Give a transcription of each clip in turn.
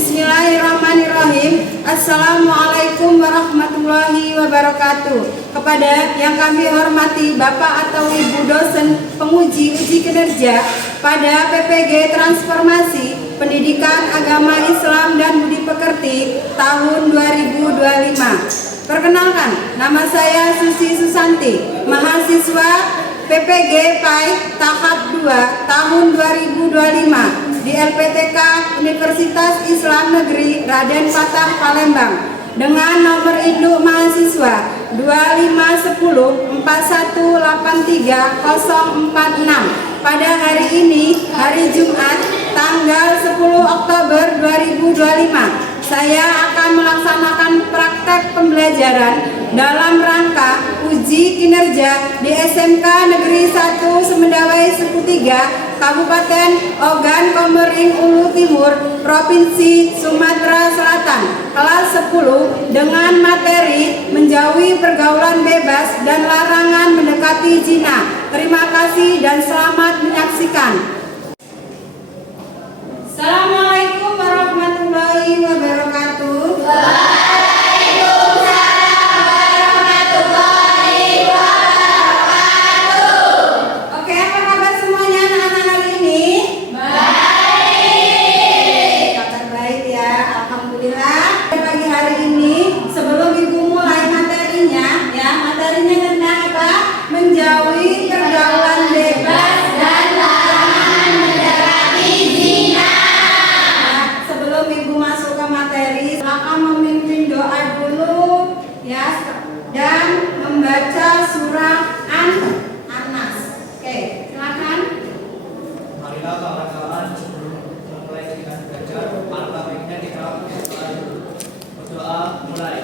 Bismillahirrahmanirrahim. Assalamualaikum warahmatullahi wabarakatuh. Kepada yang kami hormati Bapak atau Ibu dosen penguji uji kinerja pada PPG Transformasi Pendidikan Agama Islam dan Budi Pekerti tahun 2025. Perkenalkan, nama saya Susi Susanti, mahasiswa PPG PAI tahap 2 tahun 2025 di LPTK Universitas Islam Negeri Raden Patah Palembang dengan nomor induk mahasiswa 25184183046 pada hari ini, hari Jumat, tanggal 10 Oktober 2025. Saya akan melaksanakan praktek pembelajaran dalam rangka uji kinerja di SMK Negeri 1 Semendawai Suku 3, Kabupaten Ogan Komering Ulu Timur, Provinsi Sumatera Selatan, kelas 10 dengan materi menjauhi pergaulan bebas dan larangan mendekati zina. Terima kasih dan selamat menyaksikan. Assalamualaikum warahmatullahi wabarakatuh. Waalaikumsalam warahmatullahi wabarakatuh. Oke, apa kabar semuanya anak-anak hari ini? Baik. Kabar baik ya, alhamdulillah. Pagi hari ini sebelum Ibu mulai materinya, ya materinya tentang apa? Menjauhi pergaulan bebas dan larangan mendekati zina. Sebelum Ibu masuk ke materi, silakan memimpin doa dulu ya dan membaca surah An-Nas. Oke, silakan. Marilah kawan-kawan sebelum memulai dengan belajar, alangkah baiknya kita berdoa mulai.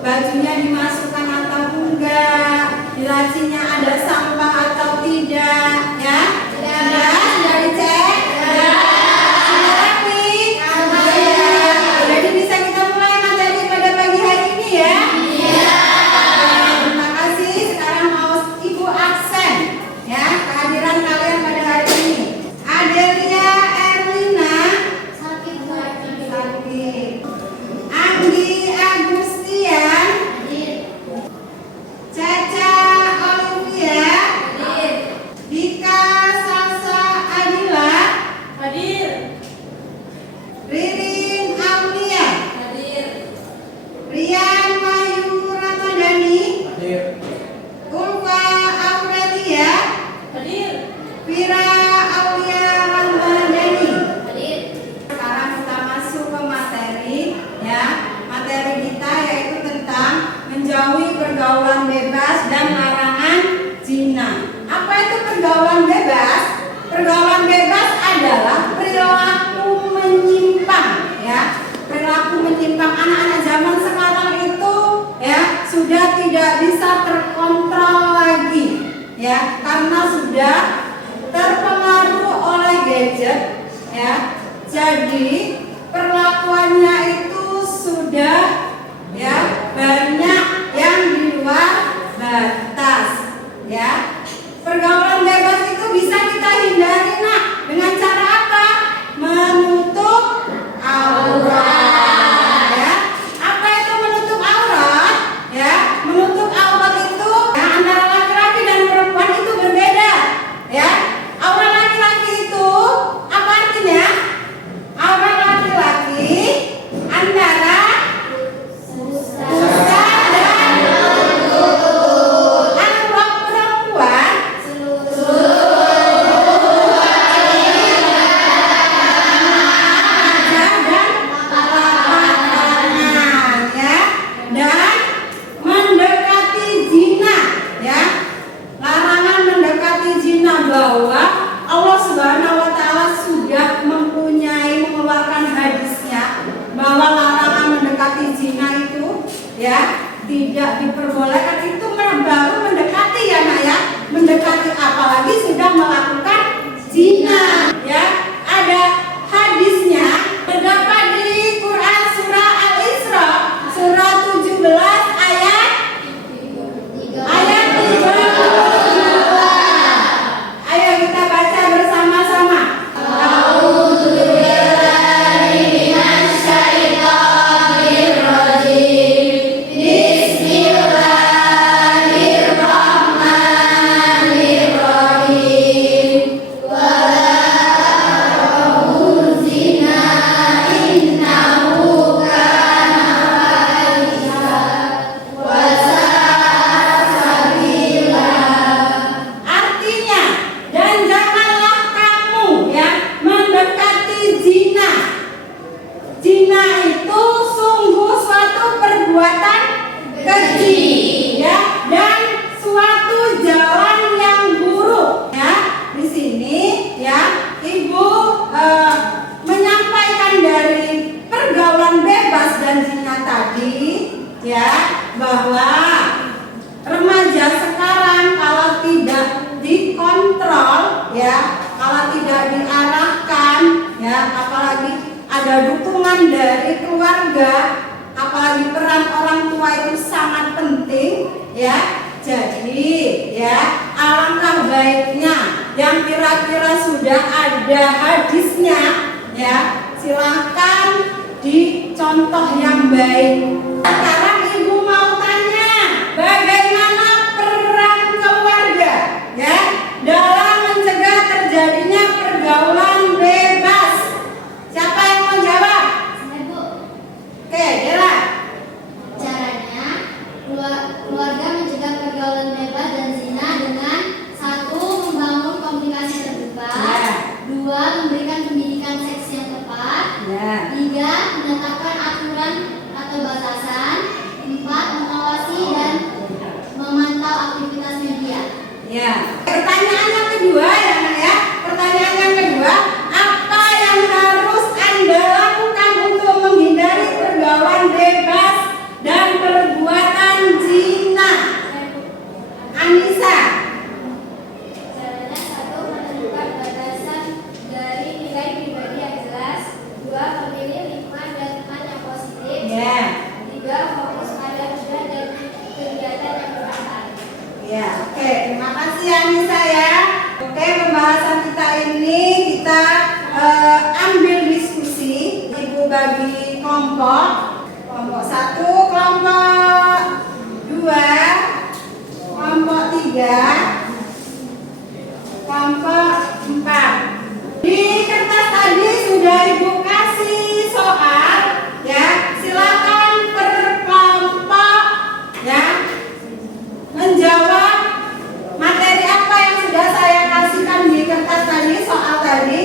Bajunya dimasukkan atau enggak, di lacinya ada sampah atau tidak, ya? Sudah dicek? Sudah rapi? Jadi bisa kita mulai materi pada pagi hari ini ya? Terima kasih. Sekarang mau Ibu absen ya kehadiran kalian pada hari ini. Adelia Erlina sakit. Anggi Agustian, Caca Olivia, Dika Salsa Adila, Ririn Aulia, Rian Wahyu Ramadhani, Ulfa Aurelia, Vira Aulia Ramadhani. Sekarang kita masuk ke materi ya. Materi kita yaitu tentang menjauhi pergaulan bebas dan larangan zina. Apa itu pergaulan bebas? Pergaulan bebas adalah perilaku menyimpang ya. Perilaku menyimpang anak-anak zaman sekarang itu ya sudah tidak bisa terkontrol lagi ya karena sudah terpengaruh oleh gadget ya. Jadi perlakuannya itu sudah ya banyak yang di luar batas ya. Pergaulan bebas itu bisa kita hindari nak dengan cara apa? tadi ya bahwa remaja sekarang kalau tidak dikontrol ya, kalau tidak diarahkan ya, apalagi ada dukungan dari keluarga, apalagi peran orang tua itu sangat penting ya. Jadi ya, alangkah baiknya yang kira-kira sudah ada hadisnya ya, silahkan dicontoh yang baik. Sekarang ibu mau tanya, bagaimana peran keluarga ya dalam mencegah terjadinya pergaulan bebas? Siapa yang mau jawab? Ibu. Oke, Dela. Caranya keluarga mencegah pergaulan bebas dan zina dengan 1. Membangun komunikasi terbuka, Ya. 2. Memberikan pendidikan seks yang tepat, Ya. 3. Menetapkan aturan atau batasan, 4. Mengawasi dan memantau aktivitas media. Ya. Pertanyaan yang kedua ya, Nak ya. Pertanyaan yang kedua, apa yang harus Anda lakukan untuk menghindari pergaulan bebas dan perbuatan zina? Anissa. Caranya 1. Menentukan batasan dari nilai pribadi yang jelas, 2. Memilih lingkungan dan teman yang positif, Ya. 3. Fokus pada tujuan dan kegiatan yang bermanfaat. Ya, oke. Terima kasih Anissa ya. Oke, pembahasan kita ini kita ambil diskusi. Ibu bagi kelompok. Kelompok 1, kelompok 2, kelompok 3, kelompok 4. Di kertas tadi sudah Ibu kasih soal ya. Silakan per kelompok ya menjawab materi apa yang sudah saya kasihkan di kertas tadi, soal tadi.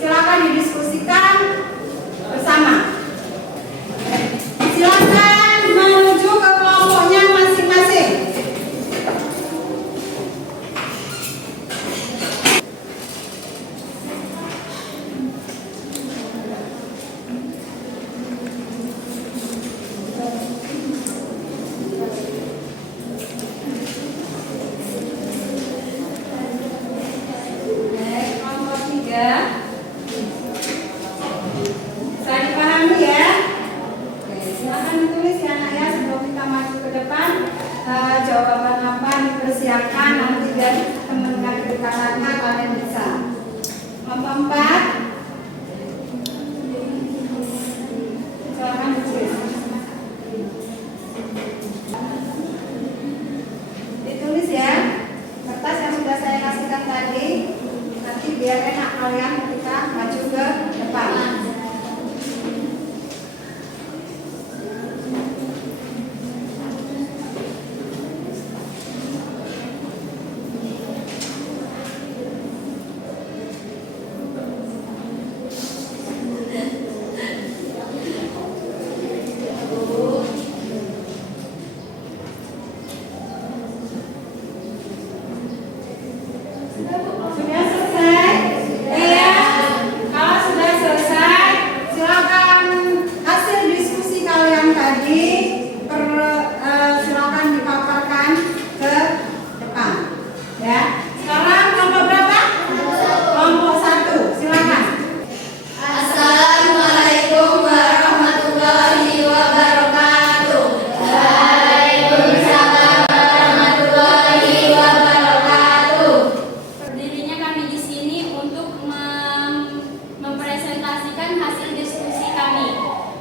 Silakan didiskusikan bersama. Silakan menuju ke kelompoknya masing-masing. Kelompok 3. Bisa dipahami ya? Oke, silakan ditulis ya Nak ya, sebelum kita maju ke depan. Jawaban apa dipersiapkan, nanti biar teman-teman berkata kalian bisa. Kelompok 4. Silakan ditulis. Ditulis ya, kertas yang sudah saya kasihkan tadi. Nanti biar enak kalian ketika maju ke depan. Sudah selesai? Ya. Kalau sudah selesai, silakan hasil diskusi kalian tadi silakan dipaparkan ke depan. Ya. Sekarang kelompok berapa? Kelompok 1. Silakan. Assalamualaikum warahmatullahi wabarakatuh. Waalaikumsalam warahmatullahi wabarakatuh. Berdirinya kami di sini untuk mempresentasikan hasil diskusi kami.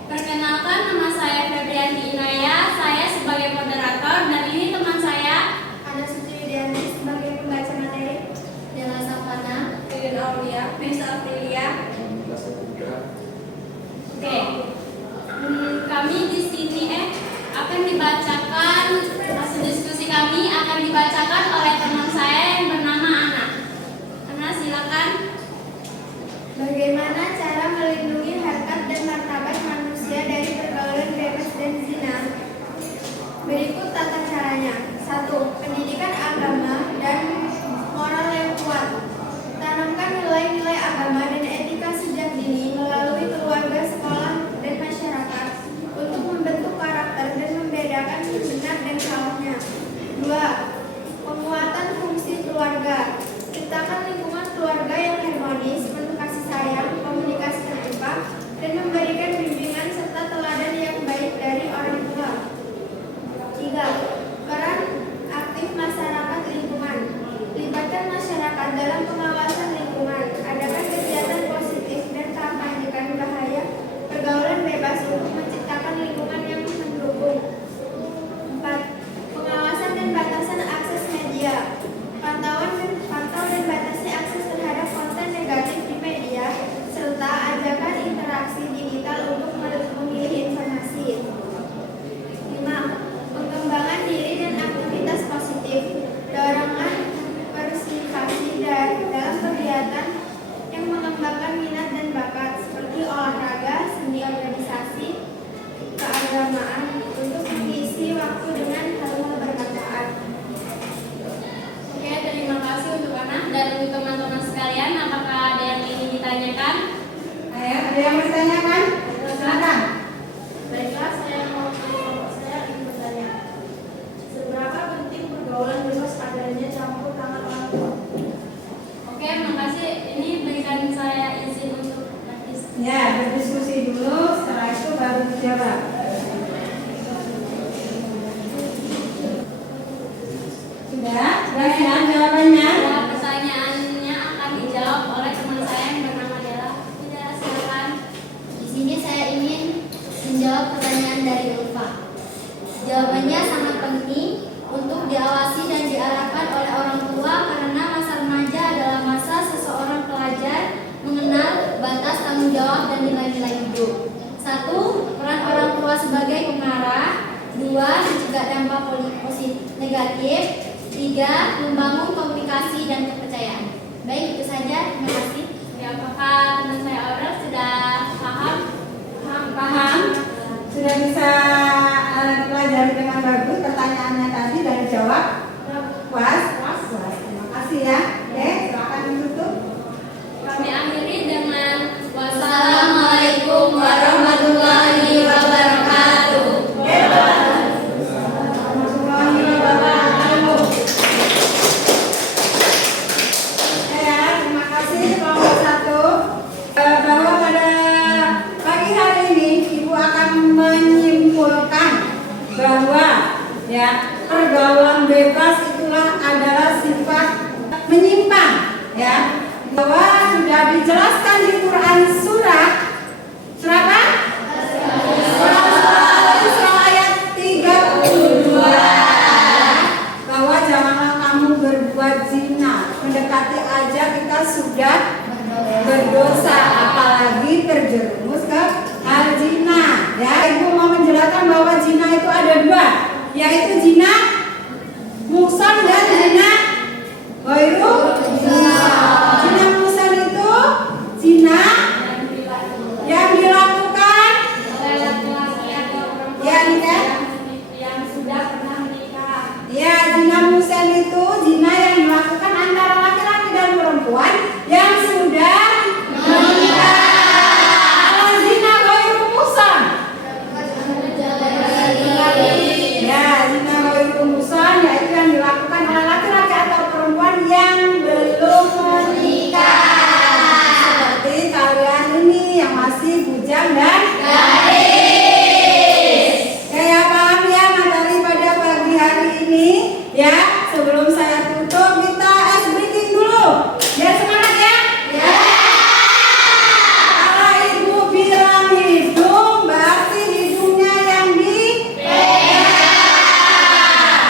Perkenalkan, nama saya Febrianti Inaya. Saya sebagai moderator dan ini teman saya Ada Suci Widianti sebagai pembaca materi. Dela Safana, Fidin Aulia, Mesa Aprilia. Oke, kami di sini akan dibacakan hasil diskusi kami akan dibacakan oleh teman saya yang bernama Ana. Ana, silakan. Bagaimana cara melindungi harkat dan martabat manusia dari pergaulan bebas dan zina? Berikut tata caranya. 1. Pendidikan agama dan moral yang kuat. Tanamkan nilai-nilai agama dan etika sejak dini melalui keluarga, sekolah, dan masyarakat untuk membentuk karakter ditanyakan? Ayo, ada yang mau ditanyakan? Silakan. Baiklah, saya mau saya ingin bertanya. Seberapa penting pergaulan bebas adanya campur tangan orang tua? Oke, makasih. Ini berikan saya izin untuk Ya, berdiskusi dulu, setelah itu baru dijawab. Sudah? Sudah jawabannya? Ya, pertanyaannya akan dijawab oleh teman saya yang bernama Dela. Tidak, silakan. Di sini saya ingin menjawab pertanyaan dari Ulfa. Jawabannya sangat penting untuk diawasi dan diarahkan oleh orang tua karena masa remaja adalah masa seseorang pelajar mengenal batas tanggung jawab dan nilai-nilai hidup. 1. Peran orang tua sebagai pengarah. 2. Mencegah dampak positif negatif. 3. Membangun komunikasi dan kepercayaan. Baik, itu saja. Terima kasih. Ya, apakah teman saya Aurel sudah paham? Paham? Sudah bisa dipelajari dengan bagus pertanyaannya tadi dan dijawab? Puas? Puas. Terima kasih ya. Oke, silakan ditutup. Kami akhiri dengan Wassalamualaikum warahmatullahi wabarakatuh. Warahmatullahi wabarakatuh. Ya, terima kasih kelompok 1. Bahwa pada pagi hari ini Ibu akan menyimpulkan bahwa ya pergaulan bebas itulah adalah sifat menyimpang, ya, bahwa sudah dijelaskan di Quran surah apa? Surah ayat 32 bahwa janganlah kamu berbuat zina. Mendekati aja kita sudah berdosa, apalagi terjerumus ke hal zina. Ya, Ibu mau menjelaskan bahwa zina itu ada 2, yaitu zina muhsan dan zina ghairu muhsan. Zina muhsan itu zina yang dilakukan oleh laki-laki atau perempuan ya, kan? yang sudah pernah menikah. Ya, zina muhsan itu zina yang dilakukan antara laki-laki dan perempuan yang sudah menikah. Kalau zina ghairu muhsan, ya, zina ghairu muhsan yaitu yang dilakukan oleh laki-laki atau perempuan yang belum menikah. Seperti kalian ini yang masih bujang dan gadis. Kayak paham ya materi pada pagi hari ini? Ya, sebelum saya tutup kita ice breaking dulu. Biar semangat ya. Kalau Ibu bilang hidung, berarti hidungnya yang dipegang.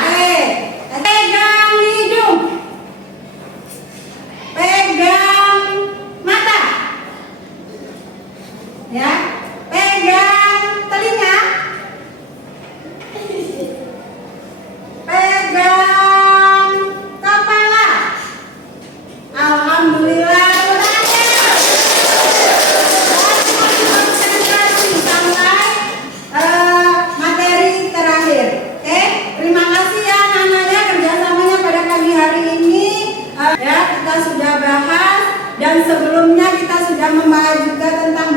Oke, pegang hidung. Pegang mata. Ya, pegang telinga. Pegang kepala. Alhamdulillah berakhir. Konsentrasi sampai materi terakhir. Oke, terima kasih ya anak-anaknya kerjasamanya pada pagi hari ini. Ya, kita sudah bahas dan sebelumnya kita sudah membahas juga tentang